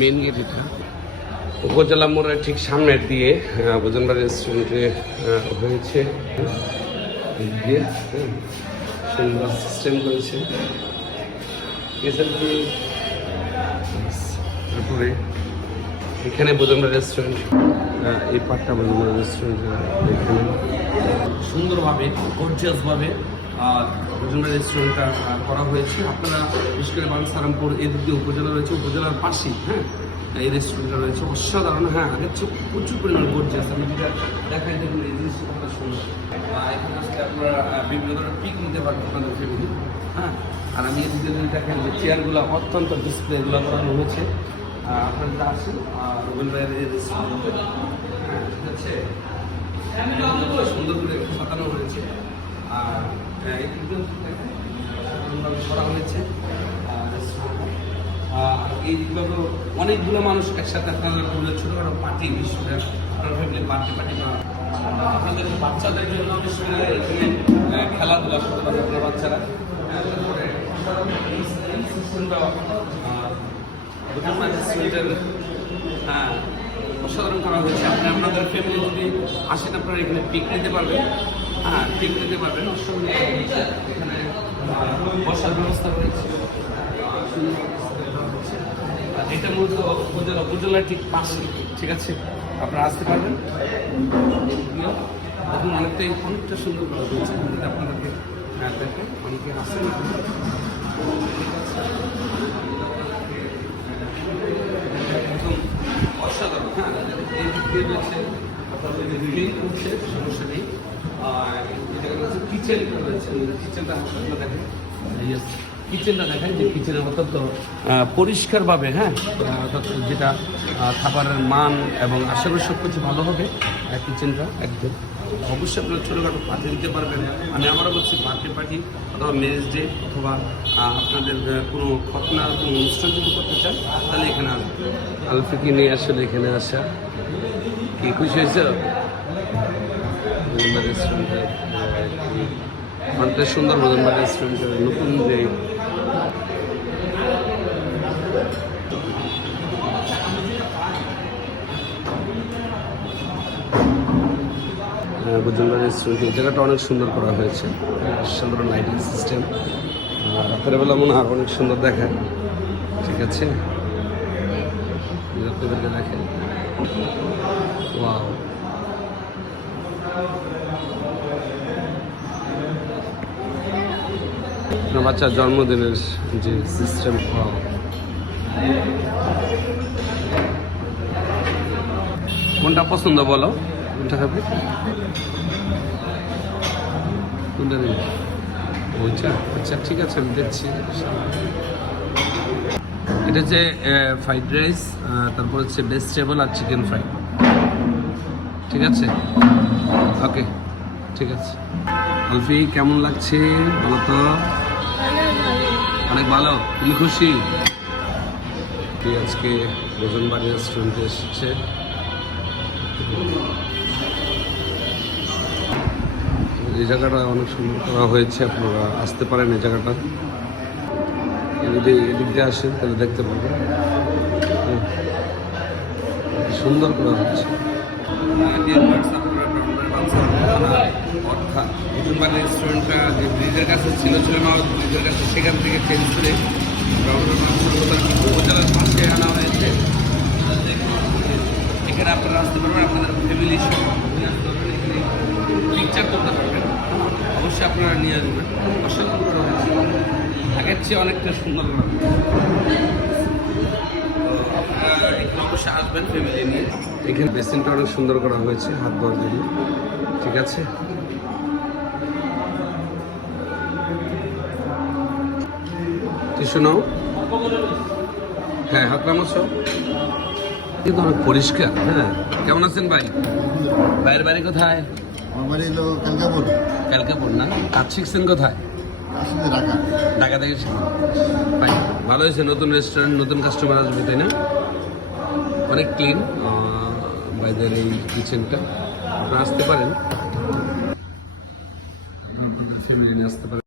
Main gate এটা। উপজেলা মোড়ের ঠিক সামনের দিয়ে ভোজনবার রেস্টুরেন্টে হয়েছে। হ্যাঁ, সুন্দর সিস্টেম করেছে। তারপরে এখানে বোজনবার রেস্টুরেন্ট এই পার্টটা বোজনবার রেস্টুরেন্ট এখানে। সুন্দরভাবে গর্জিয়াসভাবে বোজনবার রেস্টুরেন্টটা করা হয়েছে। আপনারা বিশেষ করে বাংসারামপুর এদিক দিয়ে উপজেলা রয়েছে উপজেলার পাশেই হ্যাঁ? এই রেস্টুরেন্টটা রয়েছে। অসাধারণ হ্যাঁ আগের চেয়ে প্রচুর পরিমাণ গর্জিয়াস আমি যেটা দেখাই দেখুন এই জিনিসটা কত সুন্দর এখানে আসলে আপনারা বিভিন্ন ধরনের পিক নিতে পারবেন আপনাদের ফ্যামিলি হ্যাঁ? আর আমি এদিকে যদি দেখেন যে চেয়ারগুলো অত্যন্ত ডিসপ্লেগুলো করানো হয়েছে। আপনারা আসেন আহ, রুবেল ভাইয়ের এই রেস্টুরেন্টে হ্যাঁ ঠিক আছে? সুন্দর করে সাজানো হয়েছে। আর করা হয়েছে দিকগুলো অনেকগুলো মানুষ একসাথে আপনারা করলে ছোটোখাটো পার্টি করে ফ্যামিলি পার্টি পার্টি আপনাদের বাচ্চাদের জন্য করে এখানে খেলাধুলা করতে পারে আপনার বাচ্চারা। সিস্টেমটা হ্যাঁ অসাধারণ করা হয়েছে। আপনি, আপনাদের ফ্যামিলি যদি আসেন, আপনারা এখানে পিক নিতে পারবেন। হ্যাঁ পিক নিতে পারবেন? অসুবিধা। এখানে, বসার ব্যবস্থা রয়েছে। এটা মূলত উপজেলা, উপজেলার ঠিক পাশে, ঠিক আছে? আপনারা আসতে পারবেন। দেখুন অনেকটাই অনেকটা সুন্দর যদি আপনাদেরকে দেখেন অনেকে আসেন অসাধারণ। হ্যাঁ এই দিক দিয়ে রয়েছে। আপনাদের সমস্যা নেই। কিচেন রয়েছে কিচেনটা দেখেন কিচেনটা দেখেন যে কিচেনের অত্যন্ত পরিষ্কারভাবে হ্যাঁ অর্থাৎ যেটা খাবারের মান এবং আশেপাশে সব কিছু ভালো হবে কিচেনটা একদম। অবশ্যই আপনারা ছোটোখাটো পার্টি দিতে পারবেন। আমি আবারও বলছি বার্থডে পার্টি অথবা ম্যারেজ ডে অথবা আপনাদের কোনো ঘটনা কোনো অনুষ্ঠান যদি করতে চান তাহলে এখানে আসবেন। আলফিকে নিয়ে আসলে এখানে আসা। কি খুশি হয়েছে? মজুমদার রেস্টুরেন্টে অনেকটা সুন্দর মজুমদার রেস্টুরেন্টের নতুন যে মজুমদার রেস্টুরেন্ট জায়গাটা অনেক সুন্দর করা হয়েছে। সাধারণ লাইটিং সিস্টেম রাতের বেলা মনে হয় অনেক সুন্দর দেখায়। ঠিক আছে? আপনাদেরকে দেখেন। ওয়াও বাচ্চার জন্মদিনের যে সিস্টেম কোনটা পছন্দ বলো? কোনটা খাবে? কোনটা ওইটা? আচ্ছা ঠিক আছে, আমি দেখছি। এটা হচ্ছে ফ্রাইড রাইস তারপর হচ্ছে ভেজিটেবল আর চিকেন ফ্রাই ঠিক আছে? ওকে ঠিক আছে। আলফি, কেমন লাগছে? বলো তো? অনেক ভালো। তুমি খুশি? আজকে ভোজনবাড়ি রেস্টুরেন্টে এসেছে? এই জায়গাটা অনেক সুন্দর করা হয়েছে, আপনারা আসতে পারেন এই জায়গাটা। যদি এদিক দিয়ে আসেন, তাহলে দেখতে পাবেন। সুন্দর করা হচ্ছে। রেস্টুরেন্টটা যে ব্রিজের কাছে ছিল ছিল না ব্রিজের কাছে সেখান থেকে চেঞ্জ করে উপজেলার আনা হয়েছে। এখানে আপনারা আসতে পারবেন, আপনাদের ফ্যামিলি পিকচার করতে পারবেন। অবশ্যই আপনারা নিয়ে আসবেন। হয়েছে আগের চেয়ে অনেকটা সুন্দর আপনারা এখানে অবশ্যই আসবেন ফ্যামিলি নিয়ে। এখানে বেসিনটা অনেক সুন্দর করা হয়েছে হাত ধোয়ার জন্য। ঠিক আছে? টিস্যু নাও। হ্যাঁ হাত নামাচ্ছ। কিন্তু অনেক পরিষ্কার হ্যাঁ। কেমন আছেন ভাই? ভাইয়ের বাড়ি কোথায়? আমার বাড়ি হলো কালকাপুর। ক্যালকাপুর না? কাজ শিখছেন কোথায়? ঢাকা। ঢাকা থেকে শিখছেন। ভাই ভালো হয়েছে নতুন রেস্টুরেন্ট নতুন কাস্টমার আসবে তাই না? অনেক ক্লিন বাইদের এই কিচেনটা আপনারা আসতে পারেন। ফ্যামিলি নিয়ে আসতে পারেন।